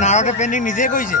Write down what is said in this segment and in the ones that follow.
নাৰতে painting নিজে কৰিছে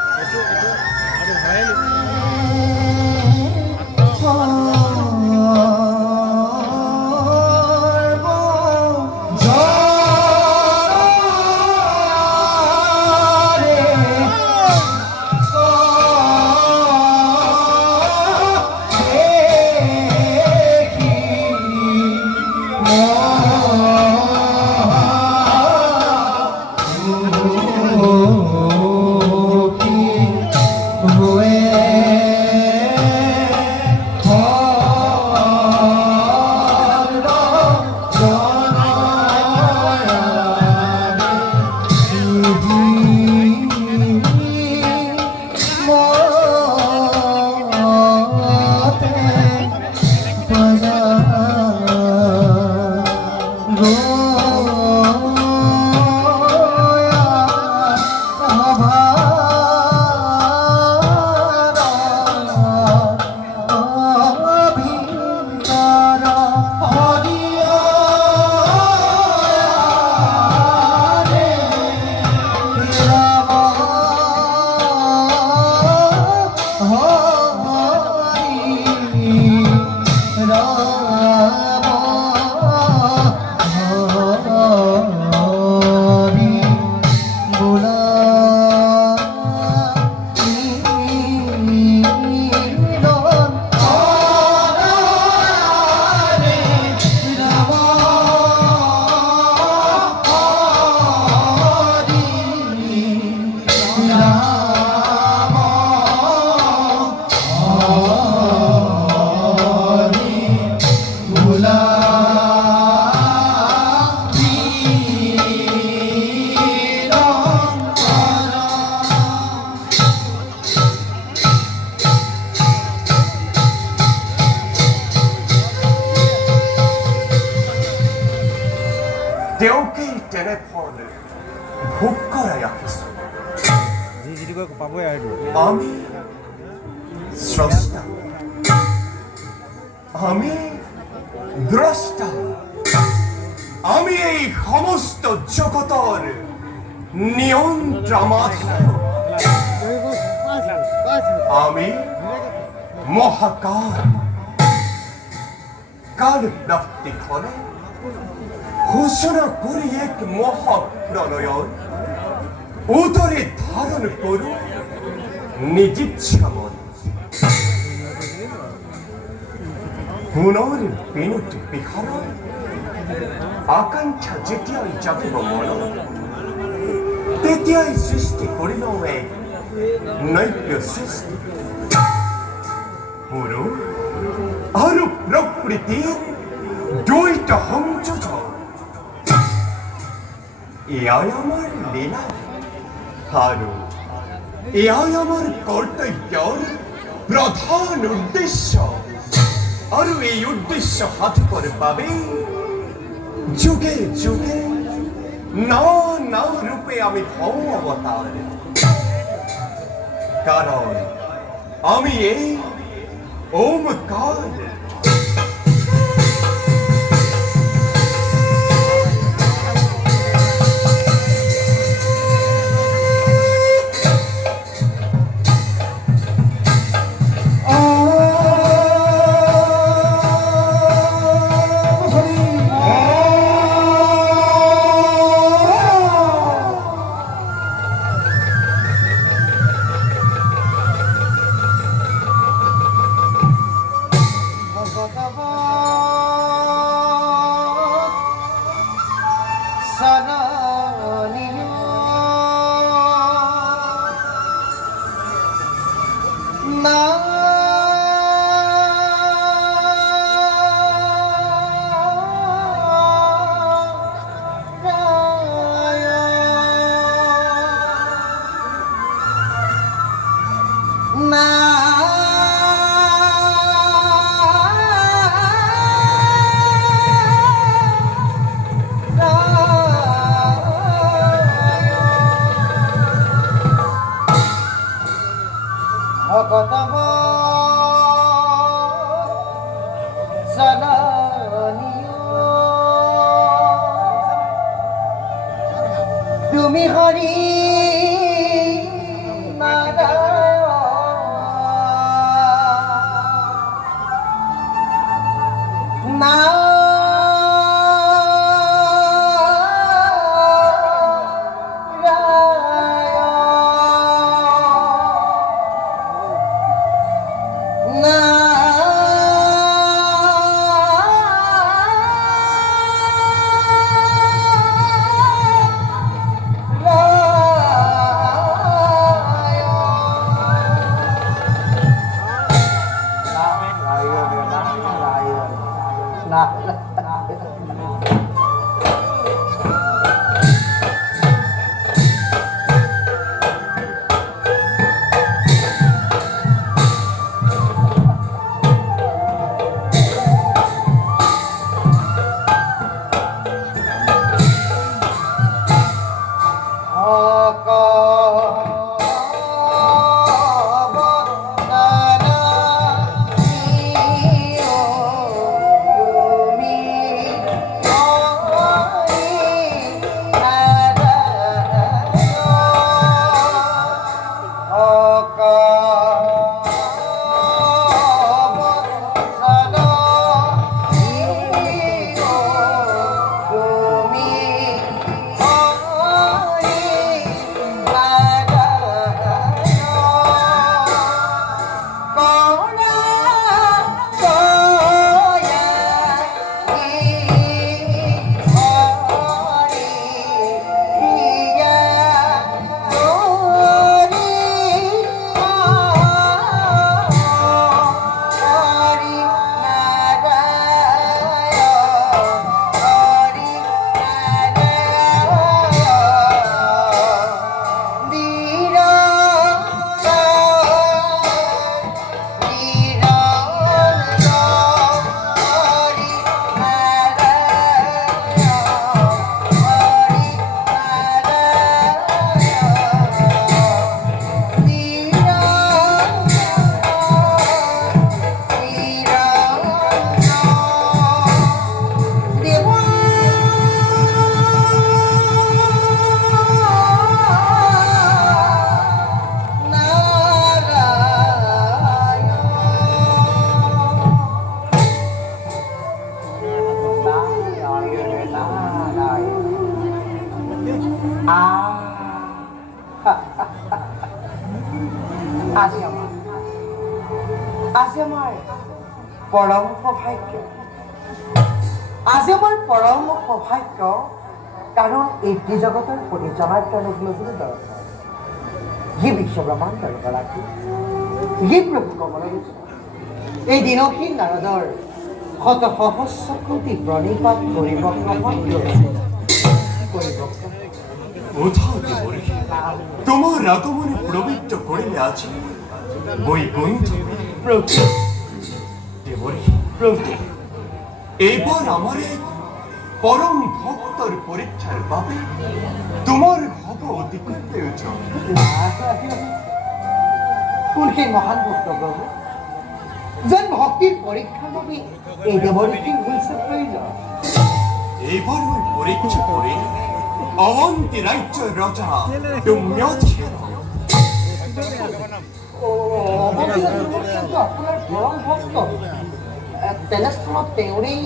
তেওঁকেই তেনেধৰণে ভোগ কৰাই আহিছো আমি স্ৰষ্টা আমি দ্ৰষ্টা আমি এই সমস্ত জগতৰ নিয়ন্ত্ৰমাধীন আমি মহাকাল কাল প্ৰাপ্তি হ'লে ঘোষণা কৰি এক মহাপ্ৰলয়ৰ উদৰে ধাৰণ কৰোঁ নিজিচ্ছা মন পুনৰ বিনুত বিহাৰৰ আকাংক্ষা যেতিয়াই জাগিব মনত তেতিয়াই সৃষ্টি কৰি লওঁ এক নৈক্য সৃষ্টি পুৰুষ আৰু প্ৰকৃতিৰ দ্বৈত সংযোজন এয়াই আমাৰ লীলা আৰু এয়াই আমাৰ কৰ্তব্যৰ প্ৰধান উদ্দেশ্য আৰু এই উদ্দেশ্য সাধিবৰ বাবে যুগে যুগে নানা ৰূপে আমি হওঁ অৱতাৰ কাৰণ আমি এই ওমকাৰ তুমি হৰি আজি আমাৰ পৰম সৌভাগ্য কাৰণ এই জগতৰ পৰিজনাৰ লোকলৈ দৰকাৰ হি বিশ্বব্ৰহ্মাণ্ডৰ গৰাকী হি প্ৰভু কমলৰ এই দিনহীন নাৰদৰ শত সহস্ৰ কোটি প্ৰণিপাত কৰিব তোমার আগমনে প্রবৃত্ত করিলে আছে বৈকুণ্ঠ এইবার আমার এক পরম ভক্তর পরীক্ষার বাবে তোমার হব অধিক প্রয়োজন কোন সেই মহান ভক্ত প্ৰভু যেন ভক্তিৰ পৰীক্ষাৰ বাবে এই দেৱৰীতিৰ হৈছে প্ৰয়োজন এইবাৰ মই পৰীক্ষা কৰে অবন্তি ৰাজ্যেৰ ৰাজা ডুম্যধীৰ আপোনাৰ পৰম ভক্ত তেনেস্থলত তেওঁৰেই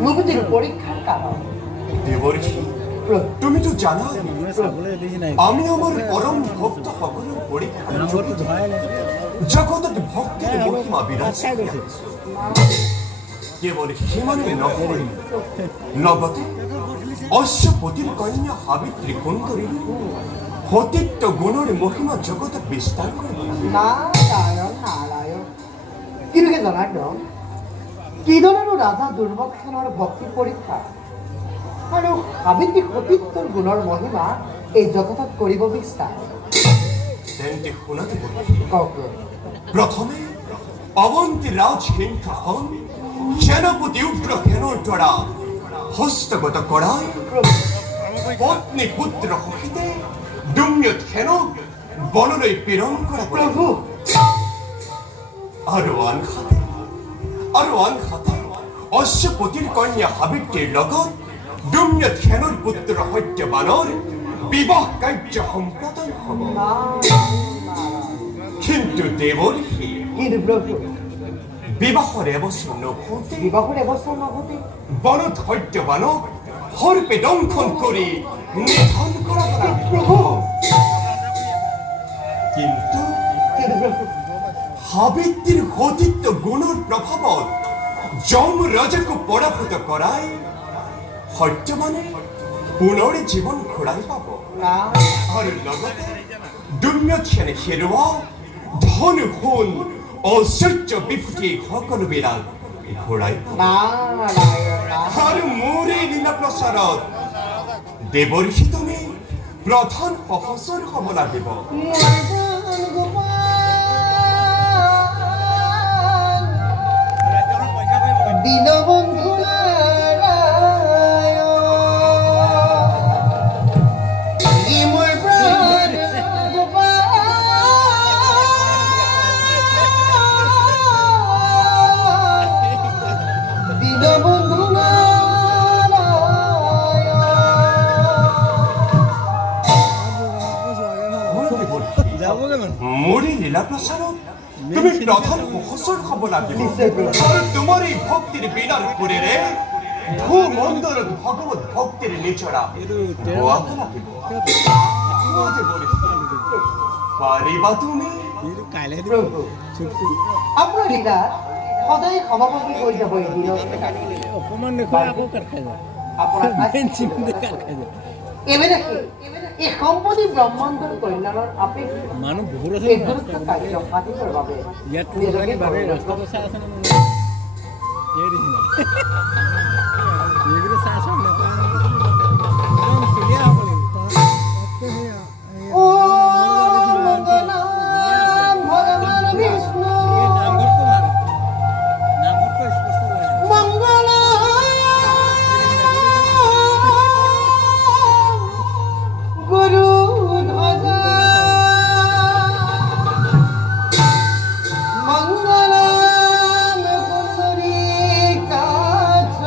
নুবুজিলো পৰীক্ষাৰ কাৰণ দেবর্ষি তুমি তো জানো আমি আমার পরম ভক্ত সকলের পরীক্ষা জগতত ভক্তির মহিমা বিরাজ কেবল হিমানে নকরি নগতে অশ্বপতির কন্যা সাবিত্রী সুন্দরী সতীত্ব গুণের মহিমা জগতে বিস্তার করে নারায়ণ নারায়ণ কিন্তু জনাৰ্দন কিদৰেনো ৰাজা দুৰ্বক্ষণৰ ভক্তিৰ পৰীক্ষা আৰু সাবিত্ৰী সতীত্বৰ গুণৰ মহিমা এই জগতত কৰিব বিস্তাৰ তেন্তে শুনাতে প্ৰথমে অবন্তী ৰাজ হিংসাখন সেনাপতি উগ্ৰ হেনৰ দ্বাৰা হস্তগত কৰায় পত্নী পুত্ৰ সহিতে ডুম্যত হেনক বনলৈ প্ৰেৰণ কৰা প্ৰভু আৰোৱান হাতে অশ্বপতিৰ কন্যা সাবিত্ৰীৰ লগত দুম্য ধ্যানৰ পুত্ৰ সত্যবানৰ বিবাহ কাৰ্য সম্পাদন হ'ব কিন্তু দেৱৰ্ষি কিন্তু প্ৰভু বিবাহৰ এবছৰ নহওঁতে বনত সত্যবানক সৰ্পে দংশন কৰি নিধন কৰা প্ৰভু কিন্তু প্ৰভু সাবিত্ৰীৰ সতীত্ব গুণৰ প্ৰভাৱত যম ৰজাকো পৰাভূত কৰাই সত্যবানে পুনৰ জীৱন ঘূৰাই পাব আৰু লগতে দুৰ্যধনে হেৰুৱা ধন সোণ ঐশ্বৰ্য বিভূতি সকলোবিলাক ঘূৰাই পাব আৰু মোৰ এই লীলা প্ৰচাৰত দেৱৰ্ষি তুমি প্ৰধান সহচৰ হ'ব লাগিব দীনবন্ধু মোৰ এই লীলা প্ৰচাৰত তুমি প্ৰধান সহচৰ হ'ব লাগিব আৰু তোমাৰ এই ভক্তিৰ বিনাৰ সুৰেৰে ভূমণ্ডলত ভগৱত ভক্তিৰ নিচৰা গোৱাব লাগিব পাৰিবা তুমি প্ৰভু আপনাৰ লীলা সদায় সমাপতি কৰে যাব এই দিন অপমান দেখুৱাই আকৌ কাট খাই যায় আপনাৰ কাট খাই যায় এবাৰে এই সম্পত্তি ব্ৰহ্মাণ্ডৰ কল্যাণৰ আপেক্ষিক মানুহ বহুত এই গুৰুত্ব কাৰ্য সাধিবৰ বাবে ইয়াত নিজকে বাৰে ৰাস্তাটো চাই আছে নে এই দিনা এইগুলো চাই আছে না একদম ক্লিয়াৰ হ'ব লাগিব ও মঙ্গলম ভগবান বিষ্ণু নামঘৰটো স্পষ্ট লাগে মঙ্গল গুরু ধ্বজা মঙ্গলম পুণ্ডরীকাক্ষ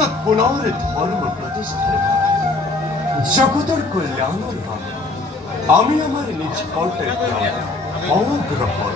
অর্থাৎ পুনরে ধর্ম প্রতিষ্ঠার ভাবে জগতের কল্যাণের ভাবে আমি আমার নিজ কর্তব্য অগ্রহণ